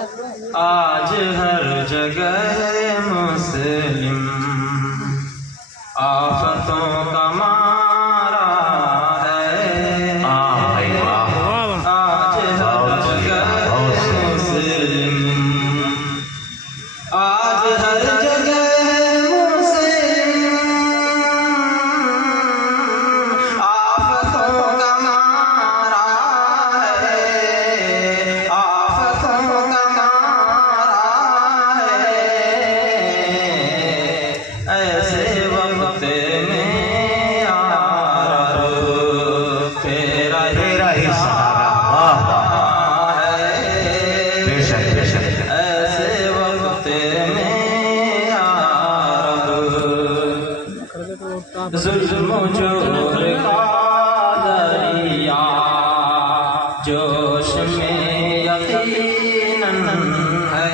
आज हर जगह मुस्लिम आफतों का मारा है। आज हर जगह मुस्लिम, आज हर जगह मुस्लिम आफतों का मारा है, आफतों का मारा है। ऐसे वक्त में यार तेरा ही सहारा है। बेशक बेशक ऐसे वक्त में यार जुल्म जोर का दरिया जोश में यकीनन है।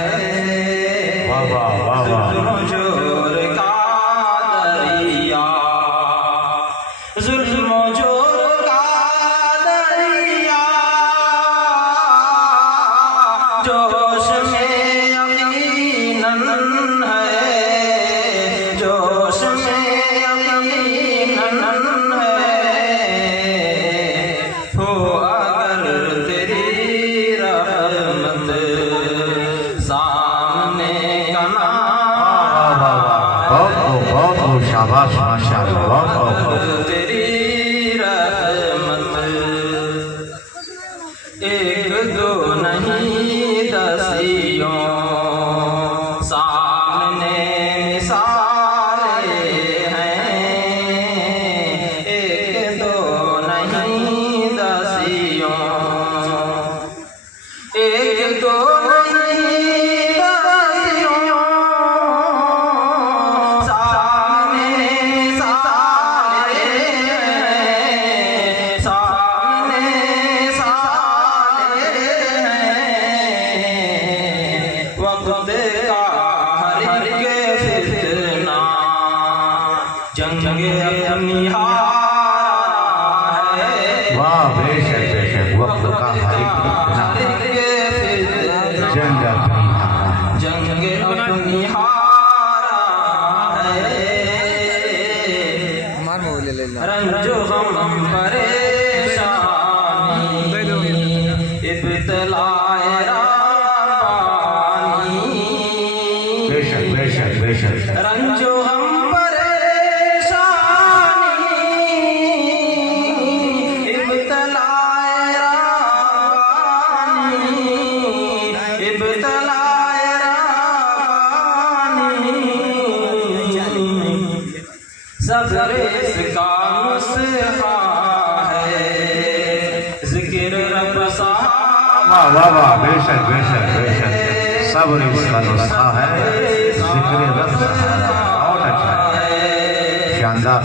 वाह वाह वाह वाह। जुल्म जोर का दरिया, जुल्म जोर का दरिया जोश में यकीनन है, जोश में यकीनन है। हो अगर तेरी रहमत सामने का नारा बहुत शाबाश माशाअल्लाह। बहुत तेरी रहमत एक दो नहीं दसियों सामने मिसालें हैं। एक दो नहीं दसियों, एक दो नहीं दसियों सामने मिसालें हैं, सामने मिसालें हैं। वक्त का हर के फितना जंगे अपनी हारा है। वाह बेशक बेशक। वक्त का हर एक जंग अपनी हारा, जंगे अपनी हारा है। रंजो गम परेशानी इब्तिलाए रब्बानी। बेशक बेशक बेशक। रंजो गम परेशानी इब्तिलाए रब्बानी, इब्तिलाए रब्बानी। सब्र इसका नुस्खा है, जिक्र रब साहब। वाह वाह वाह। बेशक बेशक बेशक। सब्र इसका नुस्खा है, जिक्र रब सहारा। बहुत अच्छा है, शानदार।